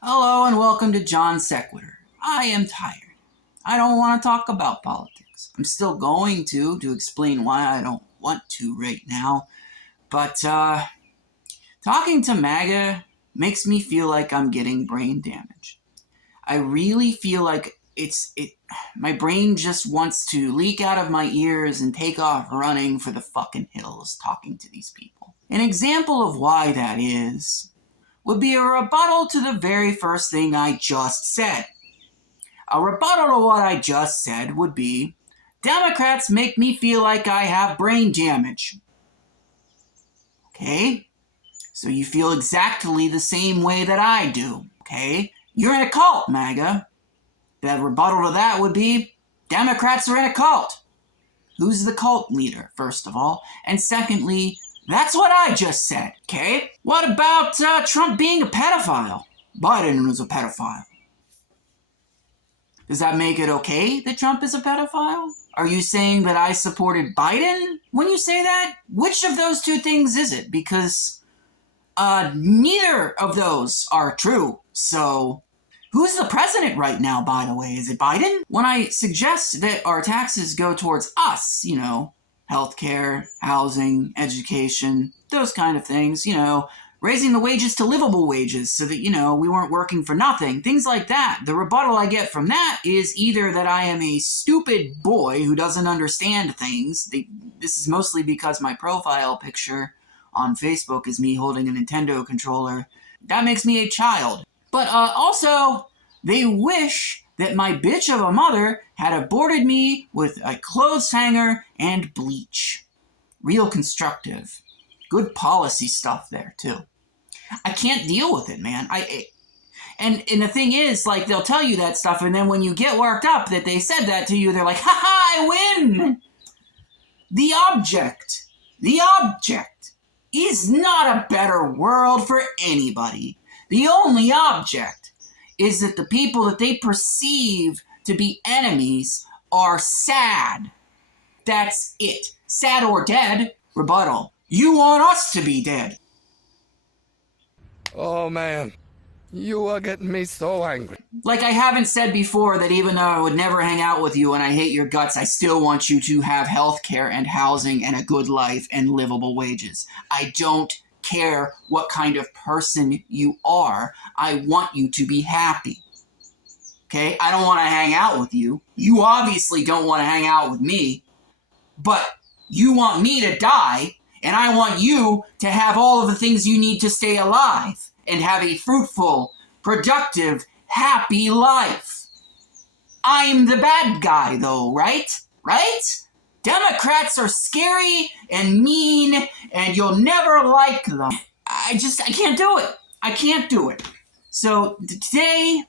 Hello and welcome to Johnsequitur. I am tired. I don't want to talk about politics. I'm still going to explain why I don't want to right now. But talking to MAGA makes me feel like I'm getting brain damage. I really feel like my brain just wants to leak out of my ears and take off running for the fucking hills talking to these people. An example of why that is would be a rebuttal to the very first thing I just said. A rebuttal to what I just said would be, Democrats make me feel like I have brain damage. Okay? So you feel exactly the same way that I do. Okay? You're in a cult, MAGA. The rebuttal to that would be, Democrats are in a cult. Who's the cult leader, first of all? And secondly, that's what I just said, okay? What about Trump being a pedophile? Biden was a pedophile. Does that make it okay that Trump is a pedophile? Are you saying that I supported Biden when you say that? Which of those two things is it? Because neither of those are true. So who's the president right now, by the way? Is it Biden? When I suggest that our taxes go towards us, healthcare, housing, education, those kind of things, raising the wages to livable wages so that, we weren't working for nothing, things like that. The rebuttal I get from that is either that I am a stupid boy who doesn't understand things. This is mostly because my profile picture on Facebook is me holding a Nintendo controller. That makes me a child. But also, they wish that my bitch of a mother had aborted me with a clothes hanger and bleach. Real constructive. Good policy stuff there, too. I can't deal with it, man. And the thing is, like, they'll tell you that stuff, and then when you get worked up that they said that to you, they're like, ha-ha, I win! The object is not a better world for anybody. The only object is that the people that they perceive to be enemies are sad. That's it. Sad or dead. Rebuttal. You want us to be dead. Oh man, you are getting me so angry. Like I haven't said before that even though I would never hang out with you and I hate your guts, I still want you to have health care and housing and a good life and livable wages. I don't care what kind of person you are. I want you to be happy. Okay? I don't want to hang out with you. You obviously don't want to hang out with me. But you want me to die, and I want you to have all of the things you need to stay alive and have a fruitful, productive, happy life. I'm the bad guy, though, right? Right? Democrats are scary and mean, and you'll never like them. I can't do it. I can't do it. So today,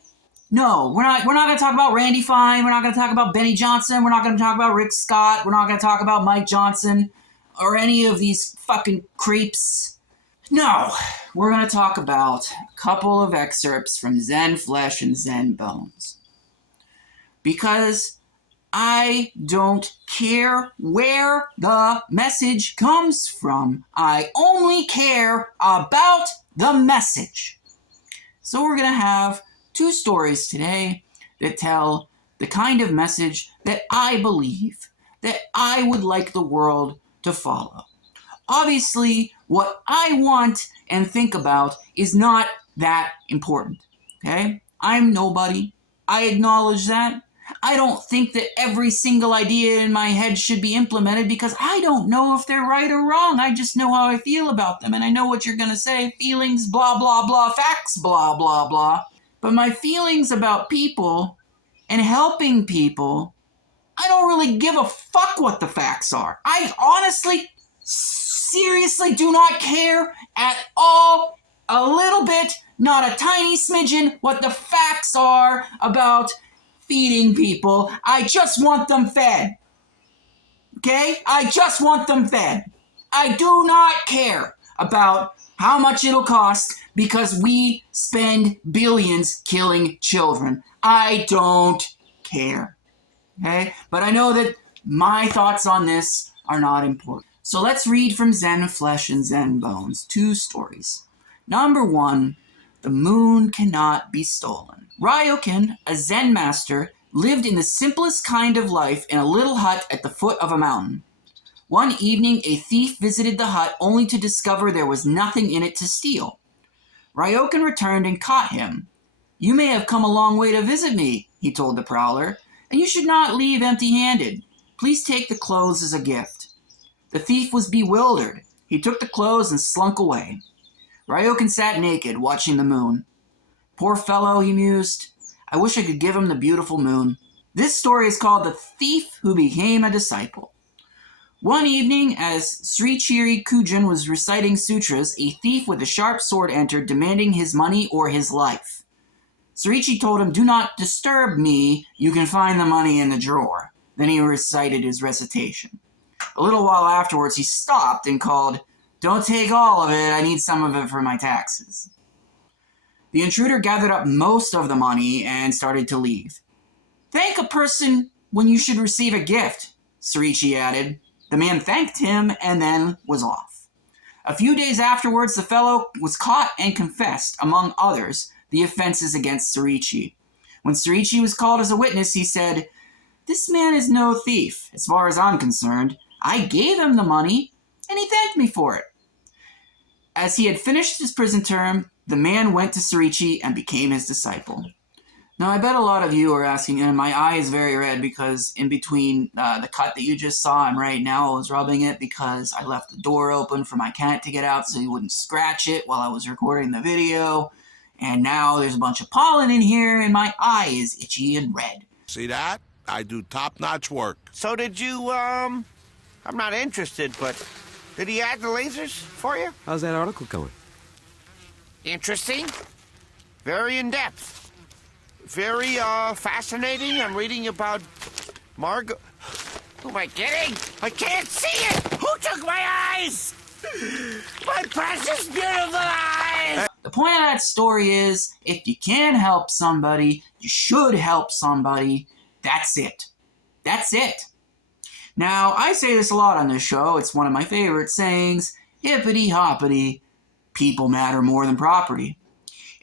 no, we're not going to talk about Randy Fine. We're not going to talk about Benny Johnson. We're not going to talk about Rick Scott. We're not going to talk about Mike Johnson or any of these fucking creeps. No, we're going to talk about a couple of excerpts from Zen Flesh and Zen Bones. Because I don't care where the message comes from. I only care about the message. So we're going to have two stories today that tell the kind of message that I believe that I would like the world to follow. Obviously, what I want and think about is not that important, okay? I'm nobody. I acknowledge that. I don't think that every single idea in my head should be implemented because I don't know if they're right or wrong. I just know how I feel about them, and I know what you're going to say. Feelings, blah, blah, blah. Facts, blah, blah, blah. But my feelings about people and helping people, I don't really give a fuck what the facts are. I honestly, seriously do not care at all, a little bit, not a tiny smidgen, what the facts are about feeding people. I just want them fed. Okay? I just want them fed. I do not care about how much it'll cost because we spend billions killing children. I don't care. Okay? But I know that my thoughts on this are not important. So let's read from Zen Flesh and Zen Bones. Two stories. Number one, The moon cannot be stolen. Ryokan, a Zen master, lived in the simplest kind of life in a little hut at the foot of a mountain. One evening, a thief visited the hut only to discover there was nothing in it to steal. Ryokan returned and caught him. "You may have come a long way to visit me," he told the prowler, "and you should not leave empty-handed. Please take the clothes as a gift." The thief was bewildered. He took the clothes and slunk away. Ryokan sat naked, watching the moon. "Poor fellow," he mused. "I wish I could give him the beautiful moon." This story is called The Thief Who Became a Disciple. One evening, as Sri Chiri Kujin was reciting sutras, a thief with a sharp sword entered, demanding his money or his life. Srichi told him, "Do not disturb me. You can find the money in the drawer." Then he recited his recitation. A little while afterwards, he stopped and called, "Don't take all of it. I need some of it for my taxes." The intruder gathered up most of the money and started to leave. "Thank a person when you should receive a gift," Srichi added. The man thanked him and then was off. A few days afterwards, the fellow was caught and confessed, among others, the offenses against Srichi. When Srichi was called as a witness, he said, "This man is no thief, as far as I'm concerned. I gave him the money, and he thanked me for it." As he had finished his prison term, the man went to Srichi and became his disciple. Now, I bet a lot of you are asking, and my eye is very red because in between the cut that you just saw, and right now I was rubbing it because I left the door open for my cat to get out so he wouldn't scratch it while I was recording the video. And now there's a bunch of pollen in here, and my eye is itchy and red. See that? I do top-notch work. So did you, I'm not interested, but did he add the lasers for you? How's that article going? Interesting. Very in-depth. Very, fascinating. I'm reading about MAGA. Who am I kidding? I can't see it! Who took my eyes? My precious, beautiful eyes! The point of that story is, if you can help somebody, you should help somebody. That's it. That's it. Now, I say this a lot on this show. It's one of my favorite sayings. Hippity-hoppity. People matter more than property.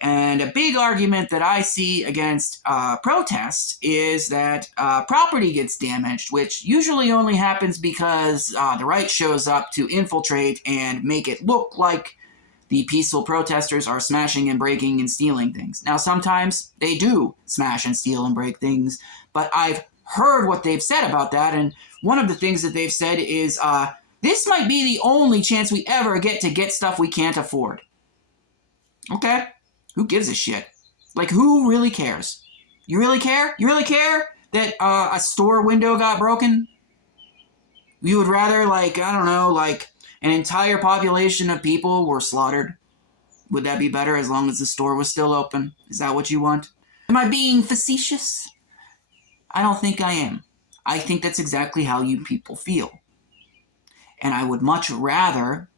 And a big argument that I see against protest is that property gets damaged, which usually only happens because the right shows up to infiltrate and make it look like the peaceful protesters are smashing and breaking and stealing things. Now, sometimes they do smash and steal and break things, but I've heard what they've said about that, and one of the things that they've said is, this might be the only chance we ever get stuff we can't afford. Okay? Who gives a shit? Like, who really cares? You really care? You really care that a store window got broken? You would rather, like, I don't know, like, an entire population of people were slaughtered? Would that be better as long as the store was still open? Is that what you want? Am I being facetious? I don't think I am. I think that's exactly how you people feel. And I would much rather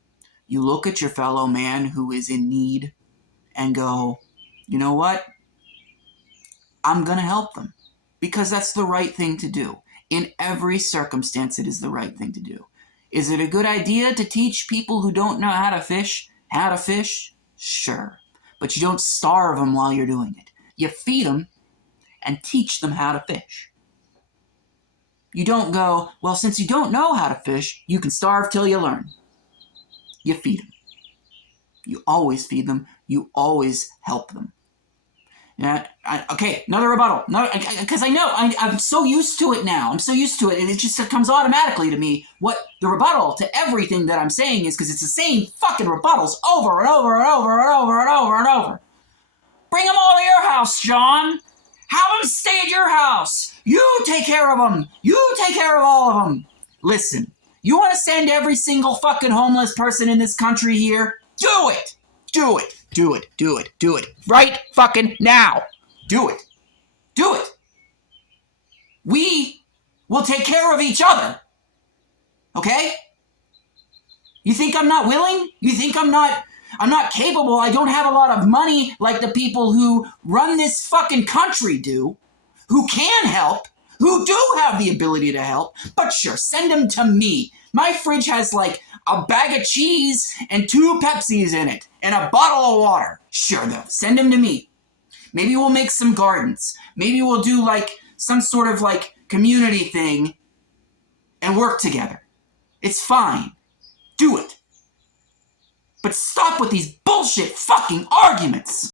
you look at your fellow man who is in need and go, you know what? I'm going to help them. Because that's the right thing to do. In every circumstance, it is the right thing to do. Is it a good idea to teach people who don't know how to fish? Sure. But you don't starve them while you're doing it. You feed them and teach them how to fish. You don't go, well, since you don't know how to fish, you can starve till you learn. You feed them. You always feed them. You always help them. Yeah. Okay, another rebuttal. Because I know, I'm so used to it now. I'm so used to it, and it just comes automatically to me what the rebuttal to everything that I'm saying is, because it's the same fucking rebuttals over and over and over and over and over and over. Bring them all to your house, John. Have them stay at your house. You take care of them. You take care of all of them. Listen, you want to send every single fucking homeless person in this country here? Do it. Do it. Do it. Do it. Do it. Right fucking now. Do it. Do it. We will take care of each other. Okay? You think I'm not willing? You think I'm not capable? I don't have a lot of money like the people who run this fucking country do, who can help, who do have the ability to help. But sure, send them to me. My fridge has like a bag of cheese and 2 Pepsis in it and a bottle of water. Sure, though. Send them to me. Maybe we'll make some gardens. Maybe we'll do like some sort of like community thing and work together. It's fine. Do it. But stop with these bullshit fucking arguments.